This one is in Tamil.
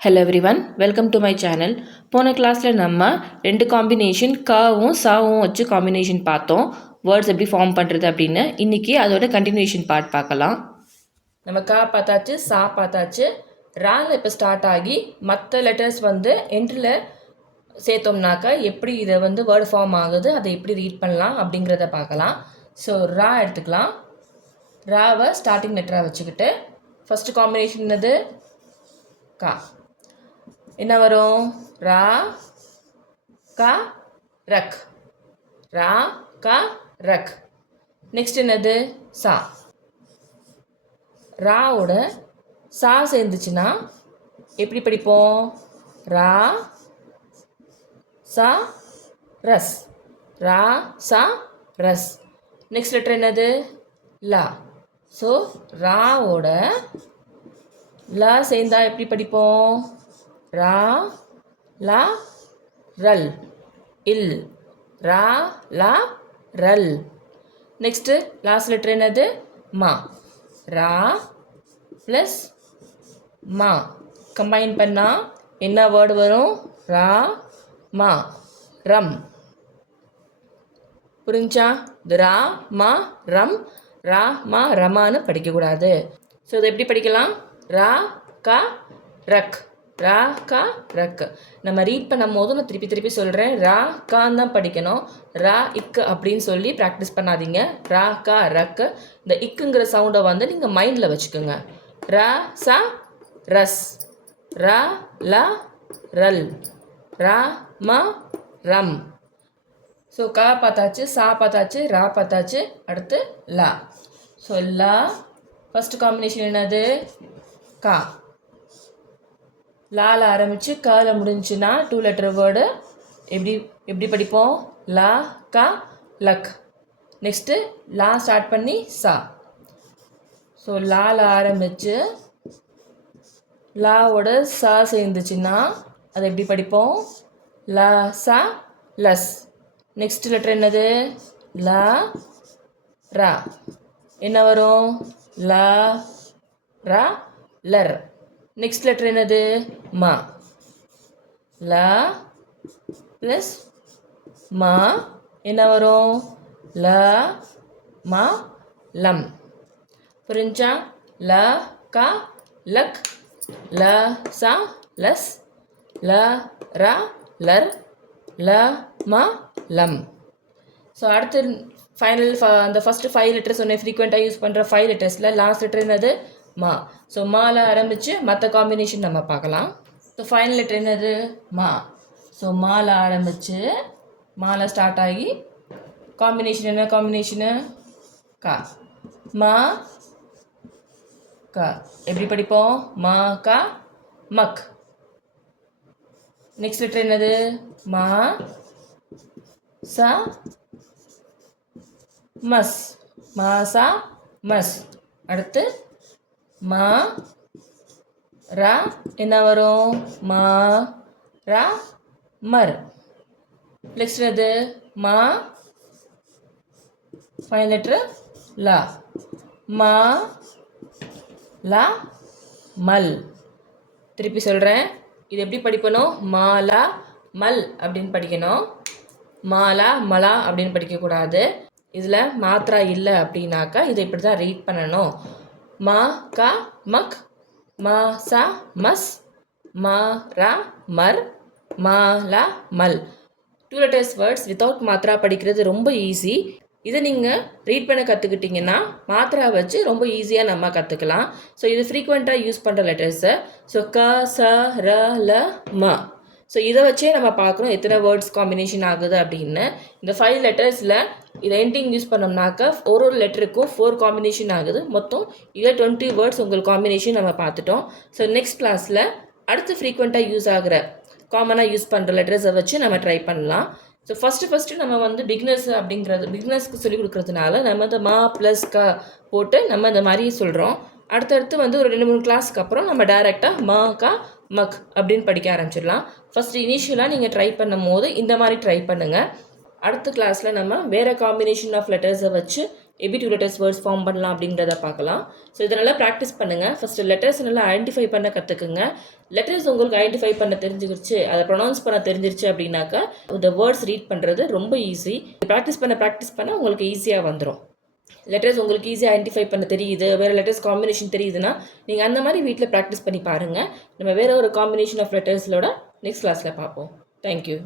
Hello everyone, welcome to my channel. போன கிளாஸில் நம்ம ரெண்டு காம்பினேஷன் காவும் சாவும் வச்சு காம்பினேஷன் பார்த்தோம். வேர்ட்ஸ் எப்படி ஃபார்ம் பண்ணுறது அப்படின்னு. இன்றைக்கி அதோட கண்டினியூஷன் பார்ட் பார்க்கலாம். நம்ம கா பார்த்தாச்சு, சா பார்த்தாச்சு. ராவில் இப்போ ஸ்டார்ட் ஆகி மற்ற லெட்டர்ஸ் வந்து எண்டில் சேர்த்தோம்னாக்கா எப்படி இதை வந்து வேர்டு ஃபார்ம் ஆகுது, அதை எப்படி ரீட் பண்ணலாம் அப்படிங்கிறத பார்க்கலாம். ஸோ ரா எடுத்துக்கலாம். ராவை ஸ்டார்டிங் லெட்டராக வச்சுக்கிட்டு ஃபஸ்ட்டு காம்பினேஷன் என்னது? கா. என்ன வரும்? ரா கா ரக். ரா கா ரக். நெக்ஸ்ட் என்னது? சா. ராவோட சா சேர்ந்துச்சுன்னா எப்படி படிப்போம்? ரா சா ரஸ். ரா சா ரஸ். நெக்ஸ்ட் லெட்டர் என்னது? லா. ஸோ ராவோட லா சேர்ந்தா எப்படி படிப்போம்? ரா லா ரல். இல். ரா லா ரல். நெக்ஸ்ட்டு லாஸ்ட் லெட்டர் என்னது? மா. ரா ப்ளஸ் மா கம்பைன் பண்ணால் என்ன வேர்டு வரும்? ரா மா ரம். புரிஞ்சா? இது ரா மா ரம். ரா மா ரமான்னு படிக்கக்கூடாது. ஸோ இதை எப்படி படிக்கலாம்? ரா கா ரக். ரா கா ரக். நம்ம ரீட் பண்ணும் போது நான் திருப்பி சொல்கிறேன், ரா கான்னு தான் படிக்கணும். ரா இக்கு அப்படின்னு சொல்லி ப்ராக்டிஸ் பண்ணாதீங்க. ரா கா ரக். இந்த இக்குங்கிற சவுண்டை வந்து நீங்கள் மைண்டில் வச்சுக்கோங்க. ரா சா ரஸ். ரா லா ரல். ரா மா ரம். ஸோ கா பார்த்தாச்சு, சா பார்த்தாச்சு, ரா பார்த்தாச்சு. அடுத்து லா. ஸோ லா ஃபஸ்ட்டு காம்பினேஷன் என்னது? கா. லால ஆரம்பித்து கால முடிஞ்சுன்னா 2 லெட்டர் வேர்டு எப்படி படிப்போம்? லா கா லக். நெக்ஸ்ட்டு லா ஸ்டார்ட் பண்ணி சா. ஸோ லால ஆரம்பித்து லாவோட சா சேர்ந்துச்சுன்னா அதை எப்படி படிப்போம்? லா சா லஸ். நெக்ஸ்ட் லெட்டர் என்னது? லா ரா. என்ன வரும்? லா ரா லர். நெக்ஸ்ட் லெட்டர் என்னது? மா. லா ப்ளஸ் மா என்ன வரும்? லா மா லம். புரிஞ்சா? லா கா லக். லா சா லஸ். லா ரா லர். லா மா லம். ஸோ அடுத்து ஃபைனல் அந்த ஃபஸ்ட்டு 5 லெட்டர்ஸ் சொன்னேன், ஃப்ரீக்வெண்ட்டாக யூஸ் பண்ணுற 5 லெட்டர்ஸில் லாஸ்ட் லெட்டர் என்னது? மா. ஸோ மால ஆரம்பித்து மற்ற காம்பினேஷன் நம்ம பார்க்கலாம். ஸோ ஃபைனல் லெட்டர் என்னது? மா. ஸோ மால ஆரம்பித்து மால ஸ்டார்ட் ஆகி காம்பினேஷன் என்ன காம்பினேஷனு? கா. மா கா. எப்படி படிப்போம்? மா கா மக். நெக்ஸ்ட் லெட்டர் என்னது? மா சா மஸ். மா சா மஸ். அடுத்து மா ரா என்ன வரும்? மா ரா மர். நெக்ஸ்ட் என்னது? மா ஃபைனல் லெட்டர் லா. மா லா மல். திருப்பி சொல்கிறேன், இது எப்படி படிக்கணும்? மாலா மல் அப்படின்னு படிக்கணும். மாலா மலா அப்படின்னு படிக்கக்கூடாது. இதில் மாத்திரா இல்லை அப்படின்னாக்கா இதை இப்படி தான் ரீட் பண்ணணும். மா கா மக். மா சா மஸ். மா ரா மர். மா லா மல். 2 லெட்டர்ஸ் வேர்ட்ஸ் வித்தவுட் மாத்ரா படிக்கிறது ரொம்ப ஈஸி. இதை நீங்கள் ரீட் பண்ண கற்றுக்கிட்டிங்கன்னா மாத்ரா வச்சு ரொம்ப ஈஸியாக நம்ம கற்றுக்கலாம். ஸோ இது ஃப்ரீக்வெண்ட்டாக யூஸ் பண்ணுற லெட்டர்ஸு. ஸோ க ச ர ல ம. ஸோ இதை வச்சே நம்ம பார்க்குறோம் எத்தனை வேர்ட்ஸ் காம்பினேஷன் ஆகுது அப்படின்னு. இந்த 5 லெட்டர்ஸில் இதை எண்டிங் யூஸ் பண்ணோம்னாக்கா ஒரு லெட்டருக்கும் 4 காம்பினேஷன் ஆகுது. மொத்தம் இதில் 20 வேர்ட்ஸ் உங்களுக்கு காம்பினேஷன் நம்ம பார்த்துட்டோம். ஸோ நெக்ஸ்ட் கிளாஸில் அடுத்து ஃப்ரீக்வெண்ட்டாக யூஸ் ஆகிற காமனாக யூஸ் பண்ணுற லெட்டர்ஸை வச்சு நம்ம ட்ரை பண்ணலாம். ஸோ ஃபஸ்ட்டு நம்ம வந்து பிகினர்ஸ்க்கு சொல்லிக் கொடுக்குறதுனால நம்ம இந்த மா ப்ளஸ் க போட்டு நம்ம இந்த மாதிரி சொல்கிறோம். அடுத்தடுத்து வந்து ஒரு 2-3 கிளாஸ்க்கு அப்புறம் நம்ம டைரெக்டாக மா கா மக் அப்படின்னு படிக்க ஆரம்பிச்சிடலாம். ஃபஸ்ட்டு இனிஷியலாக நீங்கள் ட்ரை பண்ணும் போது இந்த மாதிரி ட்ரை பண்ணுங்கள். அடுத்த கிளாஸில் நம்ம வேறு காம்பினேஷன் ஆஃப் லெட்டர்ஸை வச்சு எப்படி 2 லெட்டர்ஸ் வேர்ட்ஸ் ஃபார்ம் பண்ணலாம் அப்படிங்கிறத பார்க்கலாம். ஸோ இதை நல்லா ப்ராக்டிஸ் பண்ணுங்கள். ஃபஸ்ட்டு லெட்டர்ஸ் நல்லா ஐடென்டிஃபை பண்ண கற்றுக்குங்க. லெட்டர்ஸ் உங்களுக்கு ஐடென்டிஃபை பண்ண தெரிஞ்சிருச்சு, அதை ப்ரொனவுன்ஸ் பண்ண தெரிஞ்சிருச்சு அப்படின்னாக்கா இந்த வேர்ட்ஸ் ரீட் பண்ணுறது ரொம்ப ஈஸி. ப்ராக்டிஸ் பண்ண உங்களுக்கு ஈஸியாக வந்துடும். லெட்டர்ஸ் உங்களுக்கு ஈஸியாக ஐடென்டிஃபை பண்ண தெரியுது, வேறு லெட்டர்ஸ் காம்பினேஷன் தெரியுதுன்னா நீங்கள் அந்த மாதிரி வீட்டில் ப்ராக்டிஸ் பண்ணி பாருங்கள். நம்ம வேறு ஒரு காம்பினேஷன் ஆஃப் லெட்டர்ஸோட நெக்ஸ்ட் கிளாஸில் பார்ப்போம். தேங்க்யூ.